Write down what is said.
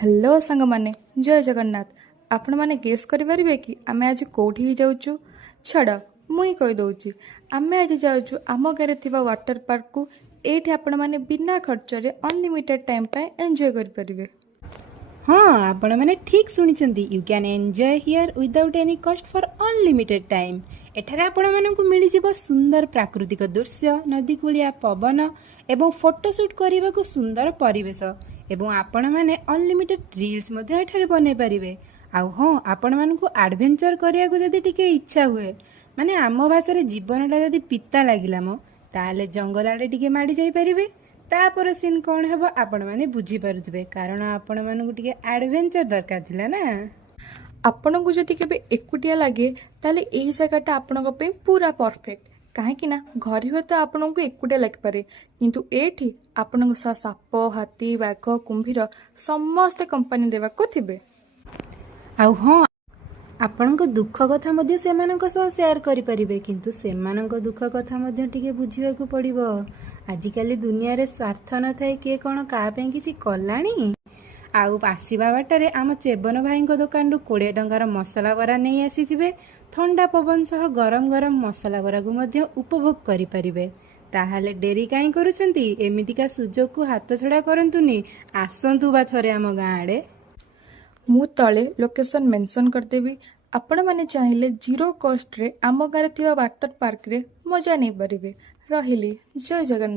Hello सांग माने जय जगन्नाथ। आपण माने गेस करिपारिबे कि आमे आज कोठी ही जाउछु? छाड़ मुई कहि दउची, आमे आज जाउछु आम गारे थिबा वाटर पार्क को। एठी आपण माने बिना खर्च रे अनलिमिटेड टाइम पाए एंजॉय करिपारिबे। हाँ आपण मैंने ठीक शुणी you can enjoy here without any cost for unlimited time. एठारे आपण मानकु मिली जिवो सुंदर प्राकृतिक दृश्य, नदी कूलिया पवन एवं फोटोशूट करने को सुंदर परिवेश एवं आपण माने अनलिमिटेड रील्स मध्य एठारे बनै पारिबे। आउ हाँ आपण मानकु एडवेंचर करिया को जदी टिके इच्छा हुए माने आम भाषा रे जीवनटा जदी पिता लागिला मो ताले जंगल आड़े टिके माडी जाई परिबे। तापर सीन कौन हेबो आपण माने बुझी पारुथिबे, कारण आपण मानकु टिके एडवेंचर दरकार थिला ना। आपण को जदि केबे एकुटिया लागे ताले एही जगहटा आपण को पे पूरा परफेक्ट। काहेकि ना घर हुए तो आपण को एकुटिया लाग पारे, किंतु एठी आपण को साप हाथी बाघ कुंभीर समस्ते कंपनी देवा को थिबे। आउ हाँ आपणको दुख कथा मध्य सेमानक सह शेयर करि परिबे, किंतु सेमानक दुख कथा मध्य टिके बुझिबा को पड़िबो। आजिकाली दुनिया रे स्वार्थ न थाए के कोन का पे किछि कलाणी। आउ आसीबा बाटरे आम चेबन भाई दुकान रु 20 टंकार मसला बरा नहीं आसीथिबे। ठंडा पवन सह गरम गरम मसला बरा को मध्य उपभोग करि परिबे। ताहाले डेरी काई करूछंती, एमितिका सुजोग को हाथ छड़ा करंतुनी, आसंतु बा थरे आम गाँ आड़े। मु तले लोकेशन मेंशन करदेवी। आपण माने चाहिले जीरो कॉस्ट रे आम गारे थिबा वाटर पार्क रे मजा नहीं पारिबे। रहिली जय जगन्नाथ।